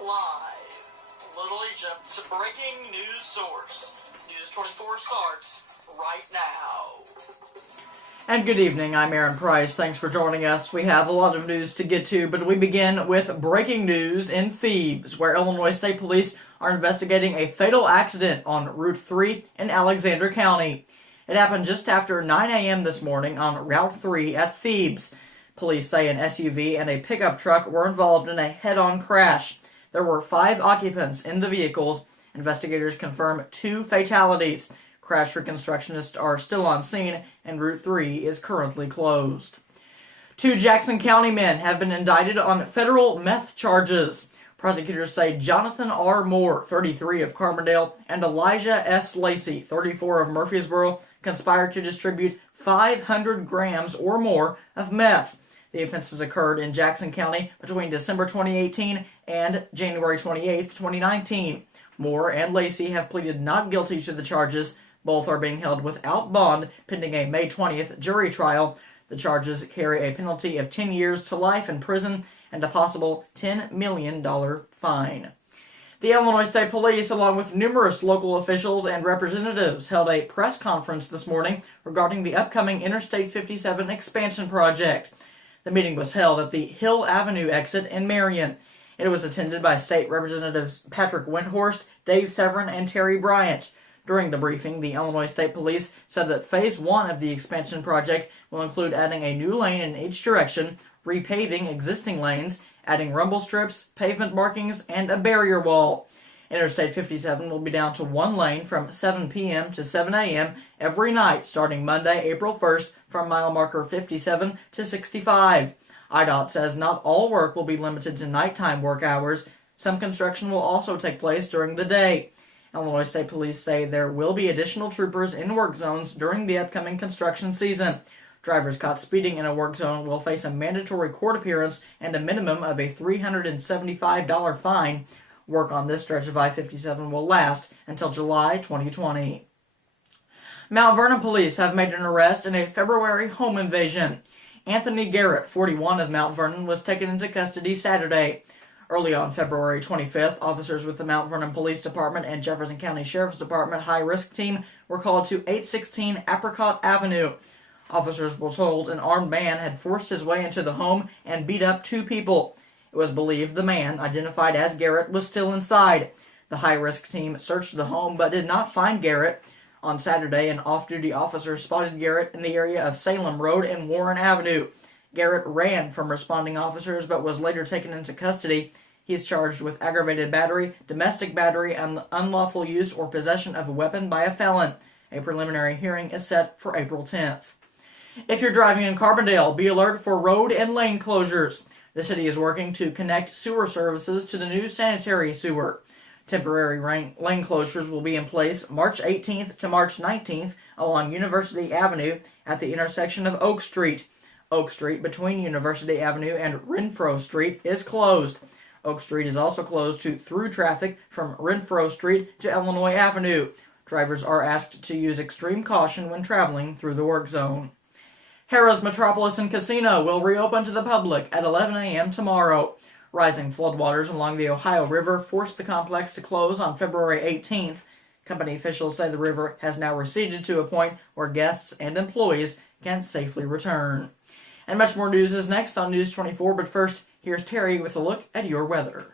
Live, Little Egypt's breaking news source. News 24 starts right now. And good evening, I'm Aaron Price. Thanks for joining us. We have a lot of news to get to, but we begin with breaking news in Thebes, where Illinois State Police are investigating a fatal accident on Route 3 in Alexander County. It happened just after 9 a.m. this morning on Route 3 at Thebes. Police say an SUV and a pickup truck were involved in a head-on crash. There were 5 occupants in the vehicles. Investigators confirm 2 fatalities. Crash reconstructionists are still on scene, and Route 3 is currently closed. 2 Jackson County men have been indicted on federal meth charges. Prosecutors say Jonathan R. Moore, 33, of Carbondale, and Elijah S. Lacey, 34, of Murfreesboro, conspired to distribute 500 grams or more of meth. The offenses occurred in Jackson County between December 2018 and January 28, 2019. Moore and Lacey have pleaded not guilty to the charges. Both are being held without bond pending a May 20th jury trial. The charges carry a penalty of 10 years to life in prison and a possible $10 million fine. The Illinois State Police, along with numerous local officials and representatives, held a press conference this morning regarding the upcoming Interstate 57 expansion project. The meeting was held at the Hill Avenue exit in Marion. It was attended by State Representatives Patrick Windhorst, Dave Severin, and Terry Bryant. During the briefing, the Illinois State Police said that Phase 1 of the expansion project will include adding a new lane in each direction, repaving existing lanes, adding rumble strips, pavement markings, and a barrier wall. Interstate 57 will be down to 1 lane from 7 p.m. to 7 a.m. every night starting Monday, April 1st from mile marker 57 to 65. IDOT says not all work will be limited to nighttime work hours. Some construction will also take place during the day. Illinois State Police say there will be additional troopers in work zones during the upcoming construction season. Drivers caught speeding in a work zone will face a mandatory court appearance and a minimum of a $375 fine. Work on this stretch of I-57 will last until July 2020. Mount Vernon police have made an arrest in a February home invasion. Anthony Garrett, 41, of Mount Vernon, was taken into custody Saturday. Early on February 25th, officers with the Mount Vernon Police Department and Jefferson County Sheriff's Department high-risk team were called to 816 Apricot Avenue. Officers were told an armed man had forced his way into the home and beat up 2 people. It was believed the man, identified as Garrett, was still inside. The high-risk team searched the home but did not find Garrett. On Saturday, an off-duty officer spotted Garrett in the area of Salem Road and Warren Avenue. Garrett ran from responding officers but was later taken into custody. He is charged with aggravated battery, domestic battery, and unlawful use or possession of a weapon by a felon. A preliminary hearing is set for April 10th. If you're driving in Carbondale, be alert for road and lane closures. The city is working to connect sewer services to the new sanitary sewer. Temporary lane closures will be in place March 18th to March 19th along University Avenue at the intersection of Oak Street. Oak Street between University Avenue and Renfro Street is closed. Oak Street is also closed to through traffic from Renfro Street to Illinois Avenue. Drivers are asked to use extreme caution when traveling through the work zone. Harrah's Metropolis and Casino will reopen to the public at 11 a.m. tomorrow. Rising floodwaters along the Ohio River forced the complex to close on February 18th. Company officials say the river has now receded to a point where guests and employees can safely return. And much more news is next on News 24, but first, here's Terry with a look at your weather.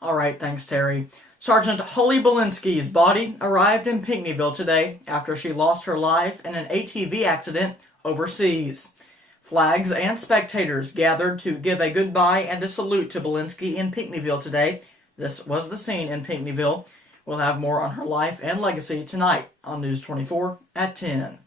All right, thanks, Terry. Sergeant Holly Belinsky's body arrived in Pinckneyville today after she lost her life in an ATV accident overseas. Flags and spectators gathered to give a goodbye and a salute to Belinsky in Pinckneyville today. This was the scene in Pinckneyville. We'll have more on her life and legacy tonight on News 24 at 10.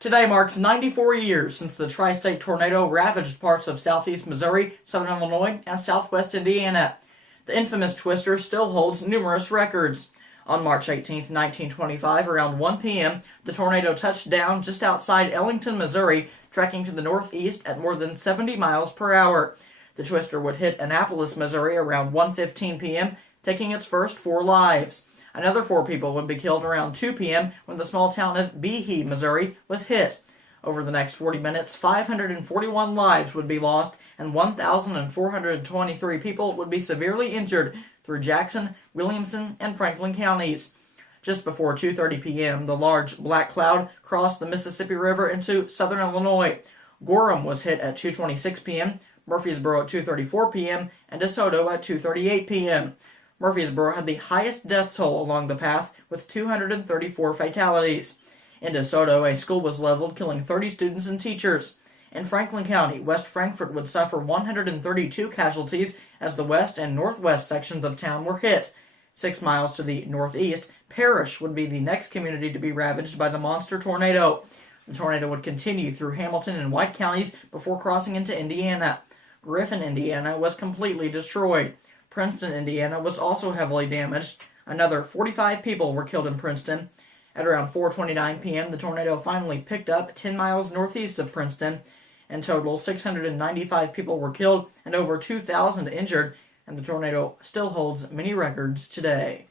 Today marks 94 years since the tri-state tornado ravaged parts of southeast Missouri, southern Illinois, and southwest Indiana. The infamous twister still holds numerous records. On March 18, 1925, around 1 p.m., the tornado touched down just outside Ellington, Missouri, tracking to the northeast at more than 70 miles per hour. The twister would hit Annapolis, Missouri around 1:15 p.m., taking its first 4 lives. Another 4 people would be killed around 2 p.m. when the small town of Behe, Missouri, was hit. Over the next 40 minutes, 541 lives would be lost, and 1,423 people would be severely injured through Jackson, Williamson, and Franklin counties. Just before 2:30 p.m., the large black cloud crossed the Mississippi River into southern Illinois. Gorham was hit at 2:26 p.m., Murfreesboro at 2:34 p.m., and DeSoto at 2:38 p.m. Murfreesboro had the highest death toll along the path, with 234 fatalities. In DeSoto, a school was leveled, killing 30 students and teachers. In Franklin County, West Frankfort would suffer 132 casualties as the west and northwest sections of town were hit. 6 miles to the northeast, Parrish would be the next community to be ravaged by the monster tornado. The tornado would continue through Hamilton and White counties before crossing into Indiana. Griffin, Indiana was completely destroyed. Princeton, Indiana was also heavily damaged. Another 45 people were killed in Princeton. At around 4:29 p.m., the tornado finally picked up 10 miles northeast of Princeton. In total, 695 people were killed and over 2,000 injured. and the tornado still holds many records today.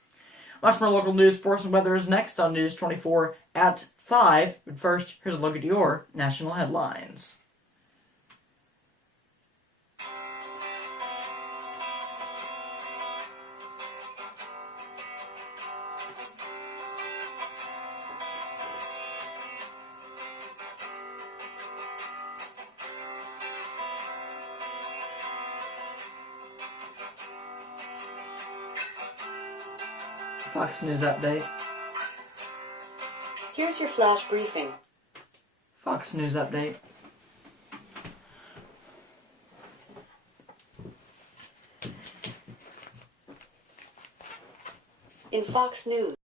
Much more local news, sports, and weather is next on News 24 at 5. But first, here's a look at your national headlines. Fox News update. Here's your flash briefing. Fox News update. In Fox News.